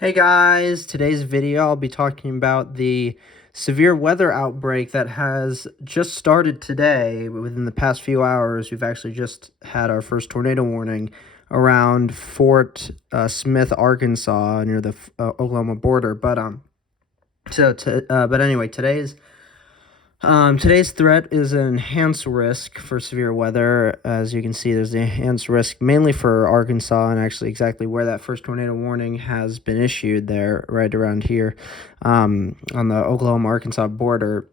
Hey guys, today's video I'll be talking about the severe weather outbreak that has just started today. Within the past few hours, we've actually just had our first tornado warning around Fort Smith, Arkansas, near the Oklahoma border. But anyway, today's threat is an enhanced risk for severe weather. As you can see, there's the enhanced risk mainly for Arkansas, and actually exactly where that first tornado warning has been issued there, right around here, on the Oklahoma-Arkansas border.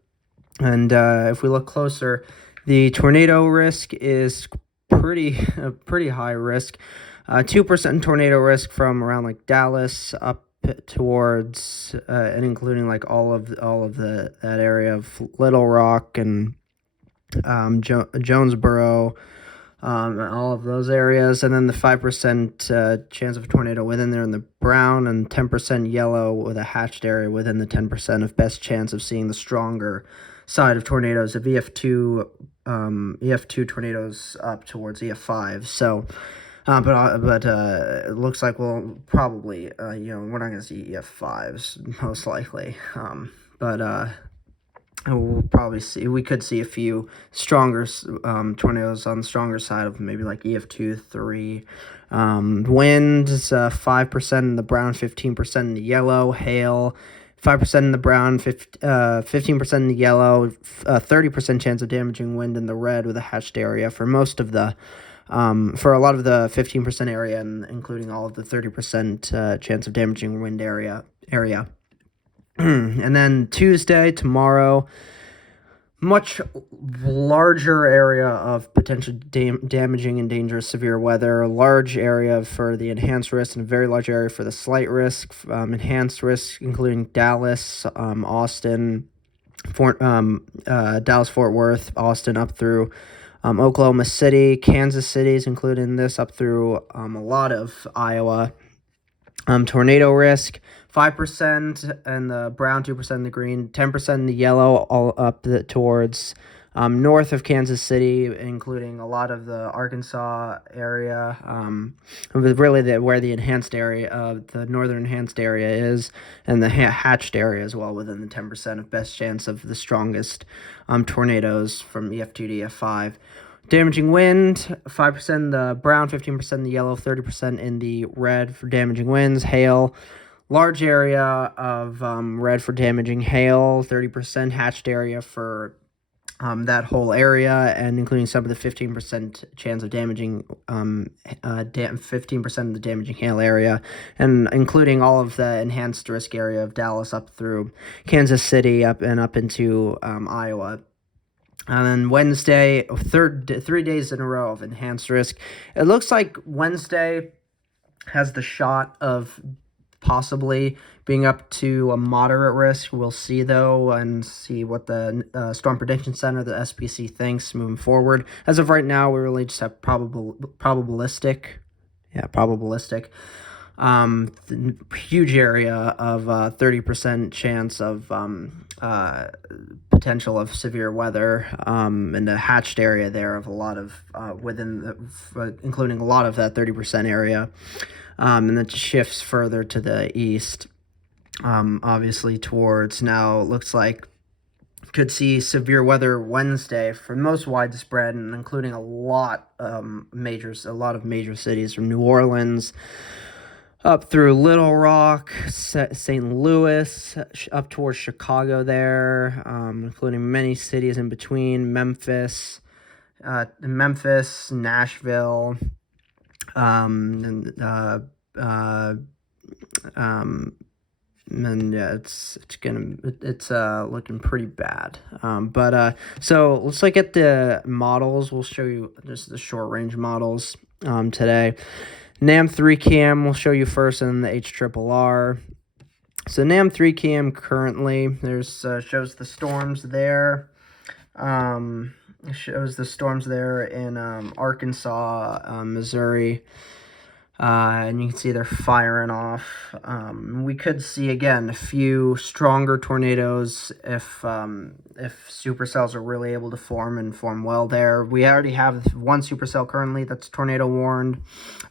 And if we look closer, the tornado risk is pretty high risk. 2% tornado risk from around like Dallas up towards and including like all of that area of Little Rock and Jonesboro, all of those areas, and then the 5% chance of a tornado within there in the brown, and 10% yellow with a hatched area within the 10% of best chance of seeing the stronger side of tornadoes of EF2 tornadoes up towards EF5. So. But it looks like we'll probably, we're not going to see EF5s, most likely. We'll probably we could see a few stronger tornadoes on the stronger side of maybe like EF2, 3. Wind is 5% in the brown, 15% in the yellow. Hail, 5% in the brown, 15% in the yellow. 30% chance of damaging wind in the red with a hatched area for most of the. For a lot of the 15% area, and including all of the 30% chance of damaging wind area. And then Tuesday, tomorrow, much larger area of potential damaging and dangerous severe weather, a large area for the enhanced risk and a very large area for the slight risk. Enhanced risk including Dallas, Austin, Dallas, Fort Worth, Austin up through Oklahoma City, Kansas City is included in this, up through a lot of Iowa. Tornado risk, 5% in the brown, 2% in the green, 10% in the yellow, all up towards north of Kansas City, including a lot of the Arkansas area, really where the enhanced area, the northern enhanced area is, and the hatched area as well, within the 10% of best chance of the strongest tornadoes from EF2 to EF5. Damaging wind, 5% in the brown, 15% in the yellow, 30% in the red for damaging winds. Hail, large area of red for damaging hail, 30% hatched area for that whole area, and including some of the 15% chance of damaging, 15% of the damaging hail area, and including all of the enhanced risk area of Dallas up through Kansas City up into Iowa. And then Wednesday, 3 days in a row of enhanced risk. It looks like Wednesday has the shot of possibly being up to a moderate risk. We'll see, though, and see what the Storm Prediction Center, the SPC, thinks moving forward. As of right now, we really just have probabilistic. Yeah, probabilistic. Huge area of 30% chance of potential of severe weather, and a hatched area there of a lot of including a lot of that 30% area, and then shifts further to the east, obviously towards now. It looks like could see severe weather Wednesday for most widespread, and including a lot of major cities from New Orleans up through Little Rock, St. Louis, up towards Chicago there, including many cities in between, Memphis, Nashville, and yeah, it's looking pretty bad. So let's look at the models. We'll show you just the short range models today. NAM3 cam will show you first, and then the HRRR. So NAM3 cam currently, shows the storms there. It shows the storms there in Arkansas, Missouri, And you can see they're firing off. We could see again a few stronger tornadoes if supercells are really able to form and form well there. We already have one supercell currently that's tornado warned,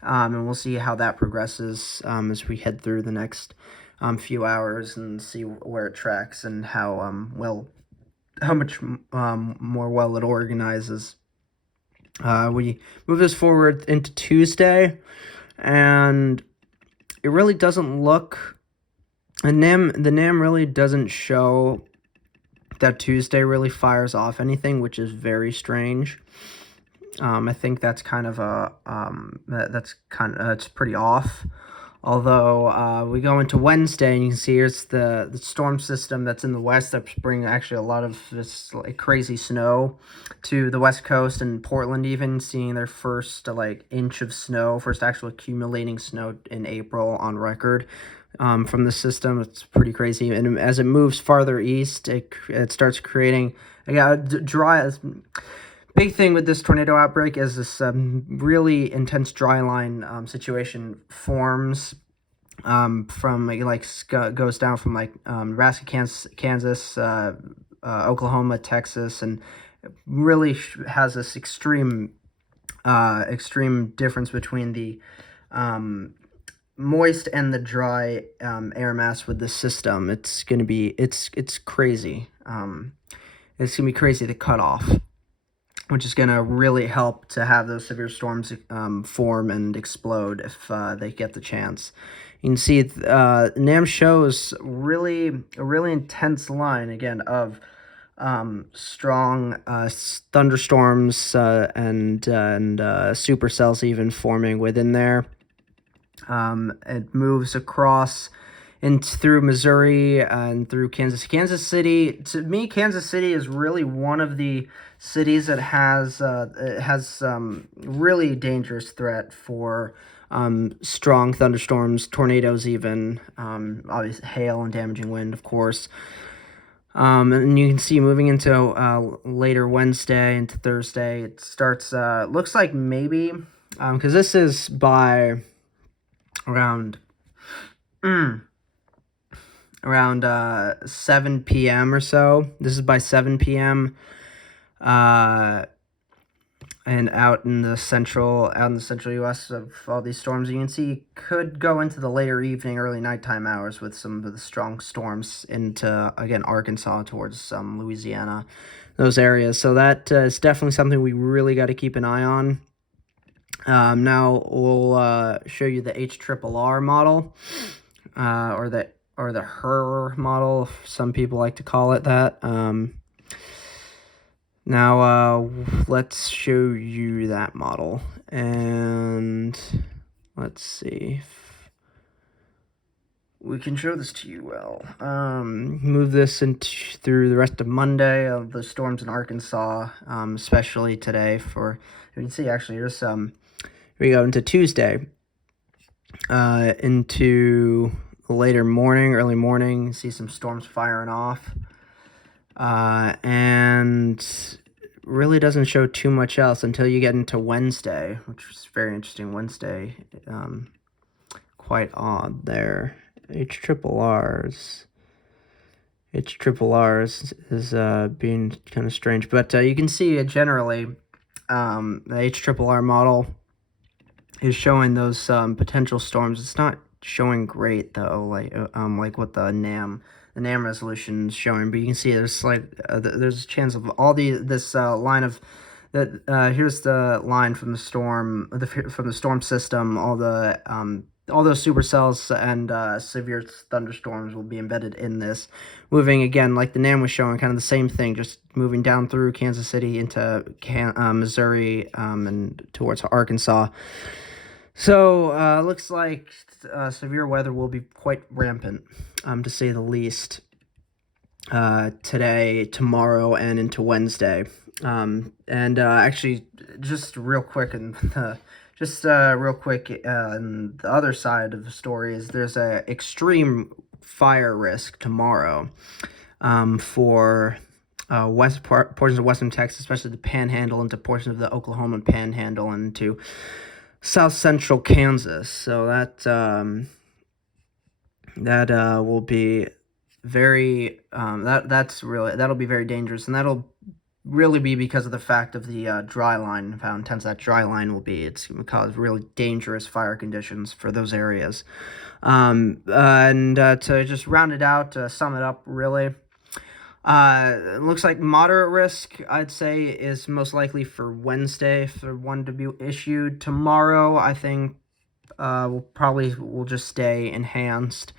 and we'll see how that progresses as we head through the next few hours and see where it tracks and how much more well it organizes. We move this forward into Tuesday. And it really doesn't look, the NAM really doesn't show that Tuesday really fires off anything, which is very strange. I think that's kind of it's pretty off. Although we go into Wednesday and you can see here's the storm system that's in the west that's bringing actually a lot of this crazy snow to the west coast, and Portland even seeing their first inch of snow, first actual accumulating snow in April on record from the system. It's pretty crazy, and as it moves farther east, it starts creating dry. Big thing with this tornado outbreak is this really intense dry line situation forms from goes down from Nebraska, Kansas, Oklahoma, Texas, and really has this extreme difference between the moist and the dry air mass with this system. It's gonna be it's crazy. It's gonna be crazy, the cutoff, which is going to really help to have those severe storms form and explode if they get the chance. You can see NAM shows a really intense line, again, of strong thunderstorms and supercells even forming within there. It moves across and through Missouri and through Kansas City. To me, Kansas City is really one of the cities that has really dangerous threat for strong thunderstorms, tornadoes, even obviously hail and damaging wind, of course. And you can see moving into later Wednesday into Thursday, it starts. Looks like maybe because this is by around 7 p.m. or so. This is by 7 p.m. And out in the central U.S. of all these storms, you can see could go into the later evening, early nighttime hours with some of the strong storms into, again, Arkansas towards Louisiana, those areas. So that is definitely something we really got to keep an eye on. Now we'll show you the HRRR model, or the HRRR model, some people like to call it that. Now, let's show you that model, and let's see if we can show this to you well. Move this through the rest of Monday of the storms in Arkansas, especially today. You can see actually here's we go into Tuesday, into later morning, early morning. See some storms firing off. And really doesn't show too much else until you get into Wednesday, which is very interesting. Wednesday, quite odd there. HRRRs is being kind of strange, but you can see generally the HRRR model is showing those potential storms. It's not showing great though, like what the NAM resolution is showing, but you can see there's there's a chance of all this line of that. Here's the line from the storm system. All those supercells and severe thunderstorms will be embedded in this, moving again like the NAM was showing, kind of the same thing, just moving down through Kansas City into Missouri and towards Arkansas. So looks like severe weather will be quite rampant, to say the least, today, tomorrow, and into Wednesday. Actually, just real quick, and on the other side of the story is there's a extreme fire risk tomorrow for portions of western Texas, especially the Panhandle, into portions of the Oklahoma Panhandle, and into south central Kansas. So that will be very that'll be very dangerous, and that'll really be because of the fact of the dry line, how intense that dry line will be. It's going to cause really dangerous fire conditions for those areas. And to just round it out, to sum it up, really, it looks like moderate risk, I'd say, is most likely for Wednesday for one to be issued. Tomorrow, I think, will just stay enhanced.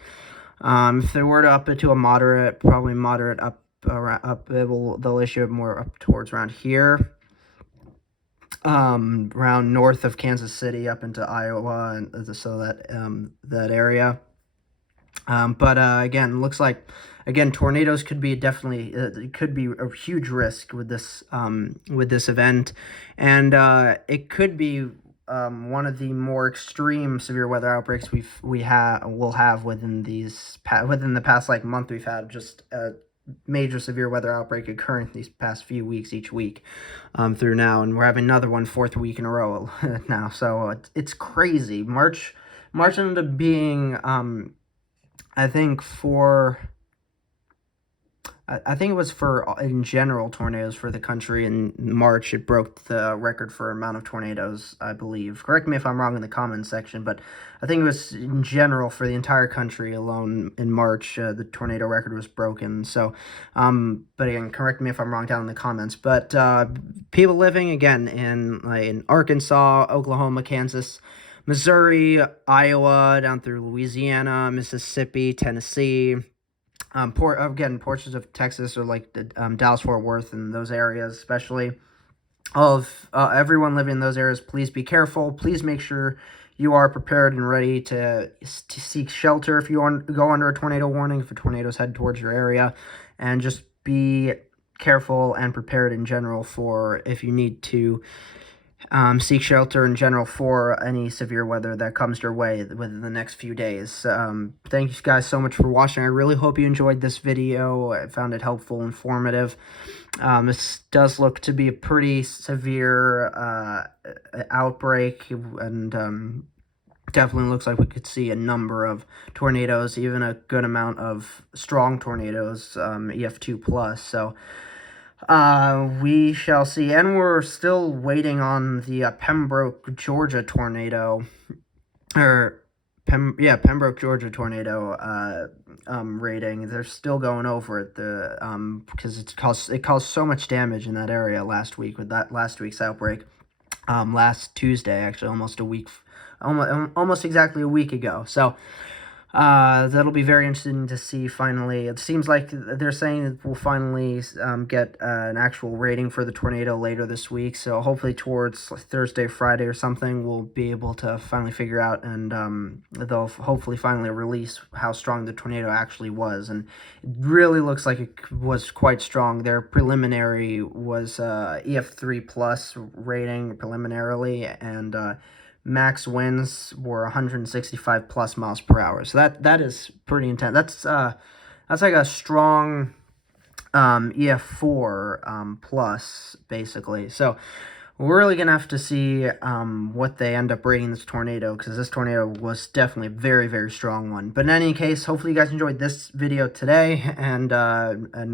If they were to up it to a moderate, probably moderate up, they'll issue it more up towards around here, around north of Kansas City up into Iowa, and so that area. But again, looks like, again, tornadoes could be definitely could be a huge risk with this event, and it could be one of the more extreme severe weather outbreaks will have within the past like month. We've had just a major severe weather outbreak occurring these past few weeks, each week through now, and we're having another one, fourth week in a row now. So it's crazy. March ended up being I think it was for, in general, tornadoes for the country. In March, it broke the record for amount of tornadoes, I believe. Correct me if I'm wrong in the comments section, but I think it was, in general, for the entire country alone, in March, the tornado record was broken. So, but again, correct me if I'm wrong down in the comments. But people living, again, in Arkansas, Oklahoma, Kansas, Missouri, Iowa, down through Louisiana, Mississippi, Tennessee, portions of Texas, or like the Dallas-Fort Worth and those areas, especially. Of everyone living in those areas, please be careful. Please make sure you are prepared and ready to seek shelter if you go under a tornado warning, if a tornado's head towards your area, and just be careful and prepared in general for if you need to seek shelter in general for any severe weather that comes your way within the next few days. Thank you guys so much for watching. I really hope you enjoyed this video. I found it helpful, informative. This does look to be a pretty severe outbreak, and definitely looks like we could see a number of tornadoes, even a good amount of strong tornadoes, EF2 plus. So we shall see, and we're still waiting on the Pembroke, Georgia tornado, or Pembroke, Georgia tornado rating. They're still going over it, because it caused so much damage in that area last week with that last week's outbreak. Last Tuesday, actually, almost exactly a week ago. So that'll be very interesting to see. Finally, it seems like they're saying we'll finally get an actual rating for the tornado later this week. So hopefully towards Thursday, Friday, or something, we'll be able to finally figure out, and they'll hopefully finally release how strong the tornado actually was. And it really looks like it was quite strong. Their preliminary was EF3 plus rating preliminarily, and max winds were 165 plus miles per hour. So that is pretty intense. That's like a strong EF4 plus, basically. So we're really gonna have to see what they end up rating this tornado, because this tornado was definitely a very, very strong one. But in any case, hopefully you guys enjoyed this video today, and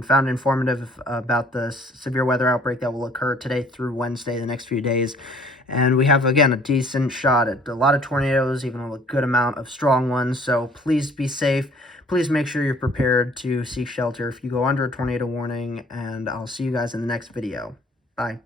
found it informative about the severe weather outbreak that will occur today through Wednesday, the next few days. And we have, again, a decent shot at a lot of tornadoes, even a good amount of strong ones. So please be safe. Please make sure you're prepared to seek shelter if you go under a tornado warning. And I'll see you guys in the next video. Bye.